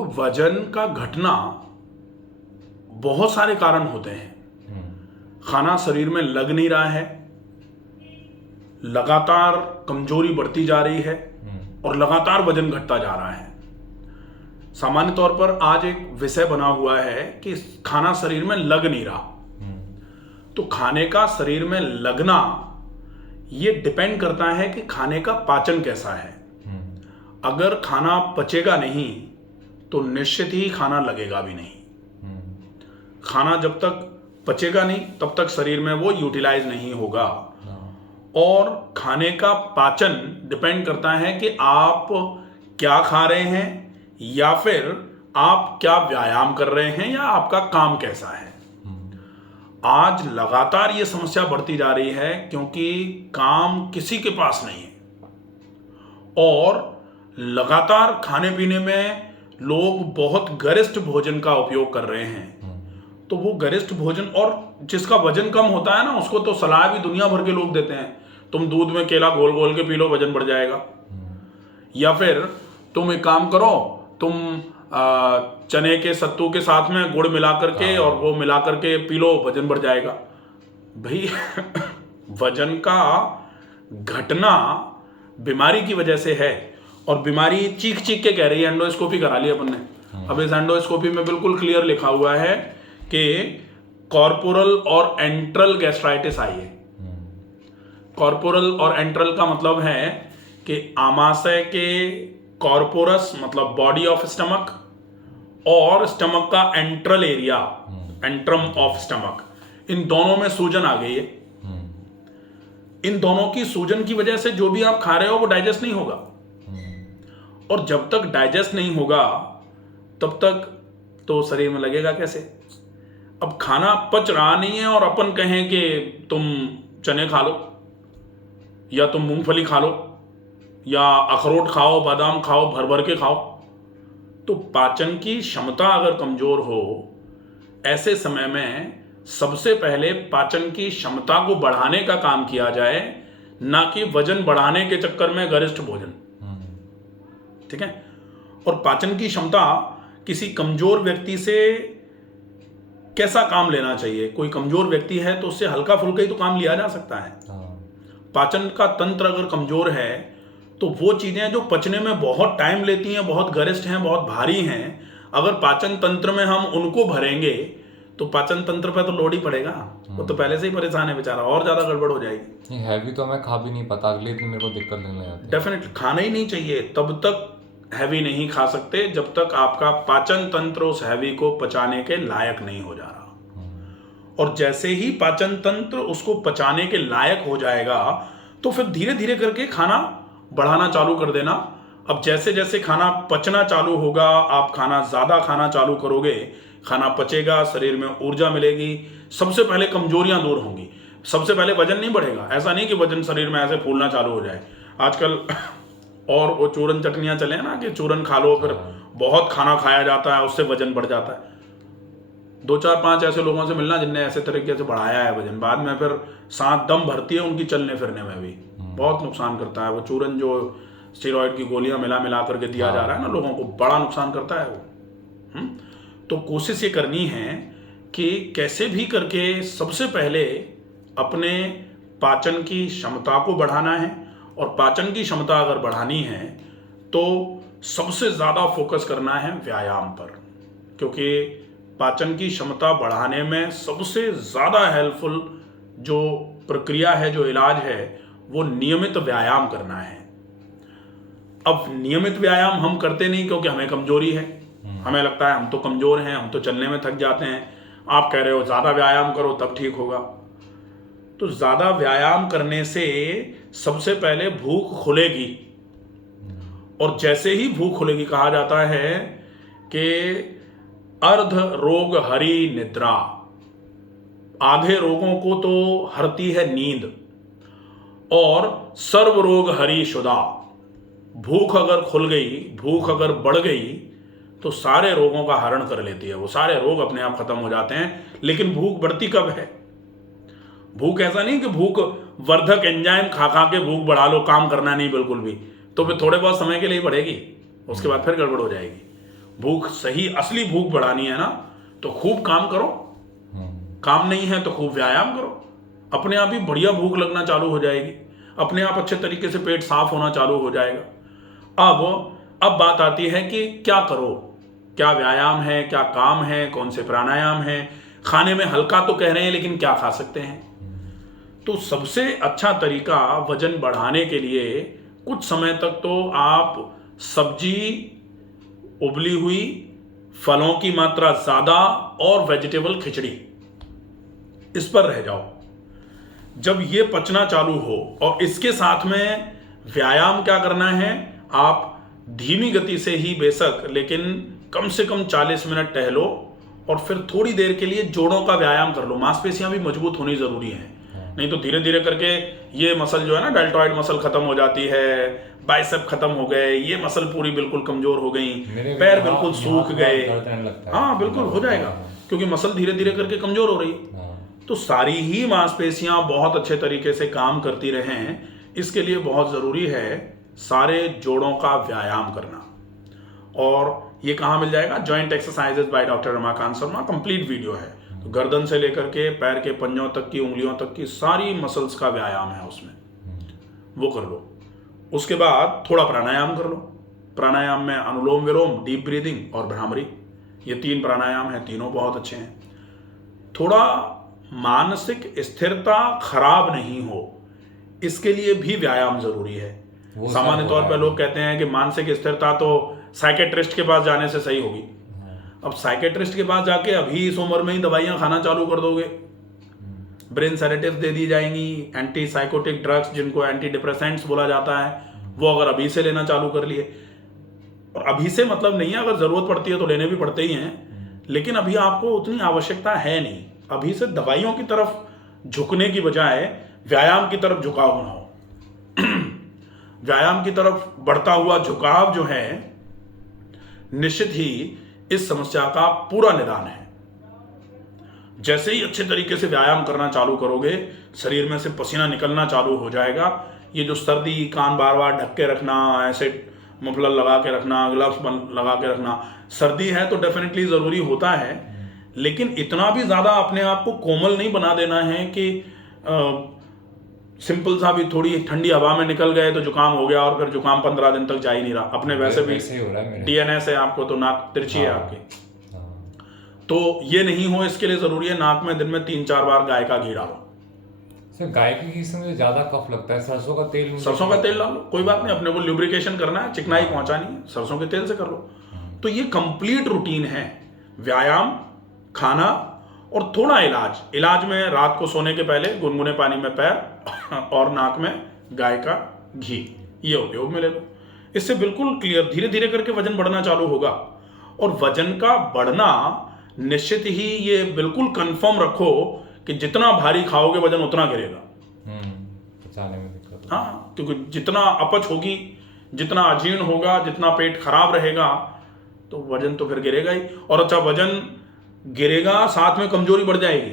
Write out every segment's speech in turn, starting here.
वजन का घटना बहुत सारे कारण होते हैं। खाना शरीर में लग नहीं रहा है, लगातार कमजोरी बढ़ती जा रही है और लगातार वजन घटता जा रहा है। सामान्य तौर पर आज एक विषय बना हुआ है कि खाना शरीर में लग नहीं रहा। तो खाने का शरीर में लगना ये डिपेंड करता है कि खाने का पाचन कैसा है। अगर खाना पचेगा नहीं तो निश्चित ही खाना लगेगा भी नहीं। खाना जब तक पचेगा नहीं तब तक शरीर में वो यूटिलाइज नहीं होगा। और खाने का पाचन डिपेंड करता है कि आप क्या खा रहे हैं या फिर आप क्या व्यायाम कर रहे हैं या आपका काम कैसा है। आज लगातार ये समस्या बढ़ती जा रही है क्योंकि काम किसी के पास नहीं है और लगातार खाने पीने में लोग बहुत गरिष्ठ भोजन का उपयोग कर रहे हैं। तो वो गरिष्ठ भोजन, और जिसका वजन कम होता है ना उसको तो सलाह भी दुनिया भर के लोग देते हैं, तुम दूध में केला घोल घोल के पी लो वजन बढ़ जाएगा। या फिर तुम एक काम करो, तुम चने के सत्तू के साथ में गुड़ मिला करके और वो मिला करके पी लो वजन बढ़ जाएगा। भाई वजन का घटना बीमारी की वजह से है और बीमारी चीख चीख के कह रही है। एंडोस्कोपी करा ली अपन ने। अब इस एंडोस्कोपी में बिल्कुल क्लियर लिखा हुआ है कि कॉर्पोरल और एंट्रल गैस्ट्राइटिस आई है। कॉर्पोरल और एंट्रल का मतलब है कि आमाशय के कॉर्पोरस मतलब बॉडी ऑफ स्टमक और स्टमक का antral area antrum of stomach, इन दोनों में सूजन आ गई है। इन दोनों की सूजन की वजह से जो भी आप खा रहे हो वो डाइजेस्ट नहीं होगा और जब तक डाइजेस्ट नहीं होगा तब तक तो शरीर में लगेगा कैसे। अब खाना पच रहा नहीं है और अपन कहें कि तुम चने खा लो या तुम मूंगफली खा लो या अखरोट खाओ, बादाम खाओ, भर भर के खाओ, तो पाचन की क्षमता अगर कमजोर हो ऐसे समय में सबसे पहले पाचन की क्षमता को बढ़ाने का काम किया जाए, ना कि वजन बढ़ाने के चक्कर में गरिष्ठ भोजन। ठीक है। और पाचन की क्षमता किसी कमजोर व्यक्ति से कैसा काम लेना चाहिए। कोई कमजोर व्यक्ति है तो उससे हल्का फुल्का ही तो काम लिया जा सकता है। पाचन का तंत्र अगर कमजोर है तो वो चीजें जो पचने में बहुत टाइम लेती हैं, बहुत गरिष्ठ हैं, बहुत भारी हैं, अगर पाचन तंत्र में हम उनको भरेंगे तो पाचन तंत्र पे तो लोड ही पड़ेगा। वो तो पहले से ही परेशान है बेचारा, और ज्यादा गड़बड़ हो जाएगी। हैवी तो मैं खा भी नहीं पाता, अगले दिन मेरे को दिक्कत लगने लगती है। डेफिनेटली खाना ही नहीं चाहिए। तब तक हैवी नहीं खा सकते जब तक आपका पाचन तंत्र उस हैवी को पचाने के लायक नहीं हो जा रहा। और जैसे ही पाचन तंत्र उसको पचाने के लायक हो जाएगा तो फिर धीरे धीरे करके खाना बढ़ाना चालू कर देना। अब जैसे जैसे खाना पचना चालू होगा, आप खाना ज्यादा खाना चालू करोगे, खाना पचेगा, शरीर में ऊर्जा मिलेगी, सबसे पहले कमजोरियां दूर होंगी, सबसे पहले वजन नहीं बढ़ेगा। ऐसा नहीं कि वजन शरीर में ऐसे फूलना चालू हो जाए। आजकल और वो चूरन चटनियां चले हैं ना कि चूरन खा लो फिर बहुत खाना खाया जाता है, उससे वजन बढ़ जाता है। 2-4-5 ऐसे लोगों से मिलना जिनने ऐसे तरीके से बढ़ाया है वजन, बाद में फिर सांस दम भरती है उनकी चलने फिरने में भी, बहुत नुकसान करता है वो चूरन। जो स्टेरॉइड की गोलियां मिला करके दिया जा रहा है ना लोगों को, बड़ा नुकसान करता है वो। तो कोशिश ये करनी है कि कैसे भी करके सबसे पहले अपने पाचन की क्षमता को बढ़ाना है। और पाचन की क्षमता अगर बढ़ानी है तो सबसे ज़्यादा फोकस करना है व्यायाम पर, क्योंकि पाचन की क्षमता बढ़ाने में सबसे ज़्यादा हेल्पफुल जो प्रक्रिया है, जो इलाज है, वो नियमित व्यायाम करना है। अब नियमित व्यायाम हम करते नहीं क्योंकि हमें कमजोरी है। हमें लगता है हम तो कमजोर हैं, हम तो चलने में थक जाते हैं। आप कह रहे हो ज़्यादा व्यायाम करो तब ठीक होगा। तो ज़्यादा व्यायाम करने से सबसे पहले भूख खुलेगी और जैसे ही भूख खुलेगी, कहा जाता है कि अर्ध रोग हरी निद्रा, आधे रोगों को तो हरती है नींद, और सर्व रोग हरी शुदा। भूख अगर खुल गई, भूख अगर बढ़ गई तो सारे रोगों का हरण कर लेती है, वो सारे रोग अपने आप खत्म हो जाते हैं। लेकिन भूख बढ़ती कब है? भूख ऐसा नहीं कि भूख वर्धक एंजाइम खा खा के भूख बढ़ा लो, काम करना नहीं बिल्कुल भी, तो फिर थोड़े बहुत समय के लिए बढ़ेगी, उसके बाद फिर गड़बड़ हो जाएगी। भूख सही असली भूख बढ़ानी है ना तो खूब काम करो, काम नहीं है तो खूब व्यायाम करो, अपने आप ही बढ़िया भूख लगना चालू हो जाएगी, अपने आप अच्छे तरीके से पेट साफ होना चालू हो जाएगा। अब बात आती है कि क्या करो, क्या व्यायाम है, क्या काम है, कौन से प्राणायाम है। खाने में हल्का तो कह रहे हैं लेकिन क्या खा सकते हैं। तो सबसे अच्छा तरीका वजन बढ़ाने के लिए कुछ समय तक तो आप सब्जी, उबली हुई, फलों की मात्रा ज्यादा और वेजिटेबल खिचड़ी, इस पर रह जाओ। जब ये पचना चालू हो और इसके साथ में व्यायाम क्या करना है, आप धीमी गति से ही बेशक लेकिन कम से कम 40 मिनट टहलो और फिर थोड़ी देर के लिए जोड़ों का व्यायाम कर लो। मांसपेशियां भी मजबूत होनी जरूरी है, नहीं तो धीरे धीरे करके ये मसल जो है ना, डेल्टॉइड मसल खत्म हो जाती है, बाइसेप खत्म हो गए, ये मसल पूरी बिल्कुल कमजोर हो गई, पैर बिल्कुल सूख गए। हाँ बिल्कुल हो जाएगा, क्योंकि मसल धीरे धीरे करके कमजोर हो रही है। तो सारी ही मांसपेशियां बहुत अच्छे तरीके से काम करती रहें, इसके लिए बहुत जरूरी है सारे जोड़ों का व्यायाम करना। और ये कहाँ मिल जाएगा? Joint exercises by doctor Ramakant Sharma, complete video है। तो गर्दन से लेकर के पैर के पंजों तक की, उंगलियों तक की सारी मसल्स का व्यायाम है उसमें, वो कर लो। उसके बाद थोड़ा प्राणायाम कर लो। प्राणायाम में अनुलोम विलोम, डीप ब्रीदिंग और भ्रामरी, ये 3 प्राणायाम हैं, तीनों बहुत अच्छे हैं। थोड़ा मानसिक स्थिरता खराब नहीं हो, इसके लिए भी व्यायाम जरूरी है। सामान्य तौर पर लोग कहते हैं कि मानसिक स्थिरता तो साइकेट्रिस्ट के पास जाने से सही होगी। अब साइकेट्रिस्ट के पास जाके अभी इस उम्र में ही दवाइयां खाना चालू कर दोगे, ब्रेन सेडेटिव्स दे दी जाएंगी, एंटी साइकोटिक ड्रग्स जिनको एंटी डिप्रेसेंट्स बोला जाता है, वो अगर अभी से लेना चालू कर लिए, और अभी से मतलब नहीं है, अगर जरूरत पड़ती है तो लेने भी पड़ते ही हैं, लेकिन अभी आपको उतनी आवश्यकता है नहीं। अभी से दवाइयों की तरफ झुकने की बजाय व्यायाम की तरफ झुकाव बनाओ। व्यायाम की तरफ बढ़ता हुआ झुकाव जो है निश्चित ही इस समस्या का पूरा निदान है। जैसे ही अच्छे तरीके से व्यायाम करना चालू करोगे, शरीर में से पसीना निकलना चालू हो जाएगा। ये जो सर्दी, कान बार बार ढक के रखना, ऐसे मफलर लगा के रखना, ग्लव्स लगा के रखना, सर्दी है तो डेफिनेटली जरूरी होता है, लेकिन इतना भी ज्यादा अपने आप को कोमल नहीं बना देना है कि सिंपल सा भी थोड़ी ठंडी हवा में निकल गए तो जुकाम हो गया और फिर जुकाम 15 दिन तक जा ही नहीं रहा। अपने वैसे भी डीएनएस है आपको, तो नाक तिरछी है आपकी, तो ये नहीं हो, इसके लिए जरूरी है नाक में दिन में 3-4 बार गाय का घी डालो। सर गाय के घी से मुझे ज्यादा कफ लगता है, सरसों का तेल डालो, कोई बात नहीं, अपने को ल्यूब्रिकेशन करना है, चिकनाई पहुंचानी है, सरसों के तेल से कर लो। तो ये कंप्लीट रूटीन है, व्यायाम, खाना और थोड़ा इलाज में रात को सोने के पहले गुनगुने पानी में पैर और नाक में गाय का घी, ये उपयोग में ले लो। इससे बिल्कुल क्लियर, धीरे धीरे करके वजन बढ़ना चालू होगा। और वजन का बढ़ना निश्चित ही ये बिल्कुल कंफर्म रखो कि जितना भारी खाओगे वजन उतना गिरेगा। पचाने में दिक्कत। हाँ, क्योंकि जितना अपच होगी, जितना अजीर्ण होगा, जितना पेट खराब रहेगा, तो वजन तो फिर गिरेगा ही। और अच्छा, वजन गिरेगा, साथ में कमजोरी बढ़ जाएगी,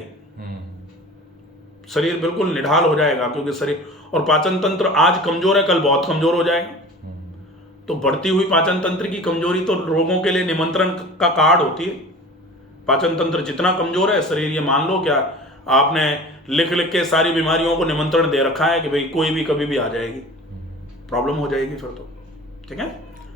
शरीर बिल्कुल निढाल हो जाएगा, क्योंकि शरीर और पाचन तंत्र आज कमजोर है, कल बहुत कमजोर हो जाएगा। तो बढ़ती हुई पाचन तंत्र की कमजोरी तो रोगों के लिए निमंत्रण का कार्ड होती है। पाचन तंत्र जितना कमजोर है, शरीर ये मान लो, क्या आपने लिख लिख के सारी बीमारियों को निमंत्रण दे रखा है कि भाई कोई भी कभी भी आ जाएगी, प्रॉब्लम हो जाएगी फिर तो। ठीक है,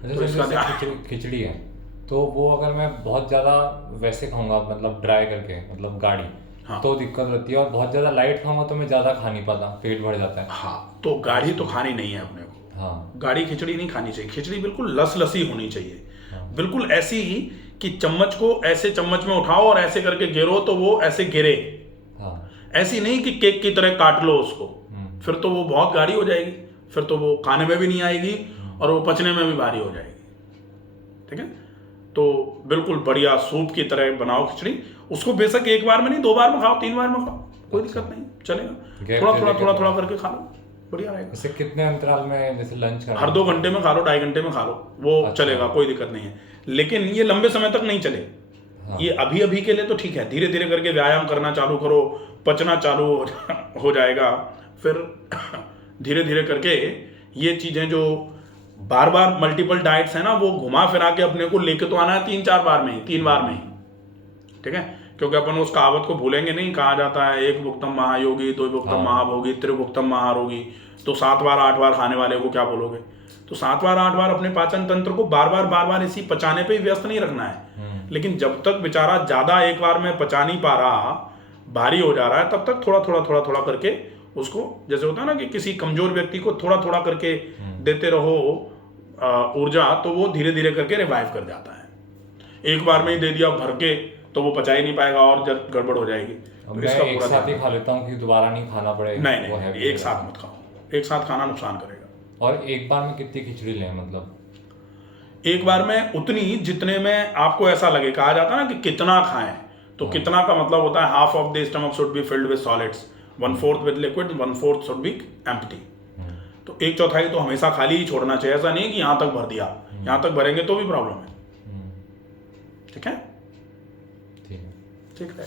तो इसका खिचड़ी है तो वो अगर मैं बहुत ज्यादा वैसे खाऊंगा, मतलब ड्राई करके, मतलब गाढ़ी, हाँ, तो दिक्कत रहती है। और बहुत ज्यादा लाइट खाऊंगा तो मैं ज्यादा खा नहीं पाता, पेट भर जाता है। हाँ, तो गाढ़ी तो खानी नहीं है अपने को। हाँ, गाढ़ी खिचड़ी नहीं खानी चाहिए। खिचड़ी बिल्कुल लसी होनी चाहिए। हाँ, बिल्कुल ऐसी ही कि चम्मच को ऐसे चम्मच में उठाओ और ऐसे करके गिरो तो वो ऐसे गिरे। हाँ, ऐसी नहीं कि केक की तरह काट लो उसको, फिर तो वो बहुत गाढ़ी हो जाएगी, फिर तो वो खाने में भी नहीं आएगी और वो पचने में भी भारी हो जाएगी। ठीक है, तो बिल्कुल बढ़िया सूप की तरह बनाओ खिचड़ी। उसको बेशक 1 बार में नहीं, 2 बार में खाओ, 3 बार में खाओ, कोई दिक्कत नहीं, चलेगा। थोड़ा करके खा लो, बढ़िया रहेगा। इससे कितने अंतराल में, जैसे लंच करना, हर 2 घंटे में खा लो, 2.5 घंटे में खा लो, वो चलेगा, कोई दिक्कत नहीं है। लेकिन ये लंबे समय तक नहीं चले। हाँ, ये अभी के लिए तो ठीक है, धीरे धीरे करके व्यायाम करना चालू करो, पचना चालू हो जाएगा। फिर धीरे धीरे करके ये चीजें जो बार बार मल्टीपल डाइट्स है ना, वो घुमा फिरा के अपने को लेके तो आना है 3-4 बार में ही, 3 बार में ही, ठीक है। क्योंकि अपन उस कहावत को भूलेंगे नहीं, कहा जाता है एक भुक्तम महायोगी, दो भुक्तम महाभोगी, त्रिभुक्तम महारोगी। तो 7 बार 8 बार खाने वाले को क्या बोलोगे? तो 7 बार 8 बार अपने पाचन तंत्र को बार बार इसी पचाने पे ही व्यस्त नहीं रखना है। लेकिन जब तक बेचारा ज्यादा एक बार में पचा नहीं पा रहा, भारी हो जा रहा है, तब तक थोड़ा करके उसको, जैसे होता है ना कि किसी कमजोर व्यक्ति को थोड़ा करके देते रहो ऊर्जा, तो वो धीरे धीरे करके रिवाइव कर जाता है। एक बार में ही दे दिया भर के तो वो पचा ही नहीं पाएगा और जब गड़बड़ हो जाएगी। तो मैं एक साथ ही खा लेता हूँ कि दोबारा नहीं खाना पड़ेगा। नहीं, एक साथ मत खाओ, एक साथ खाना नुकसान करेगा। और एक बार में कितनी खिचड़ी लें? मतलब एक बार में उतनी जितने में आपको ऐसा लगे। कहा जाता है ना कि कितना खाएं, तो कितना का मतलब होता है half of the stomach should be filled with solids, 1/4 with liquid, 1/4 should be empty. तो 1/4 तो हमेशा खाली ही छोड़ना चाहिए। ऐसा नहीं कि यहाँ तक भर दिया, यहाँ तक भरेंगे तो भी प्रॉब्लम है। ठीक है, ठीक है।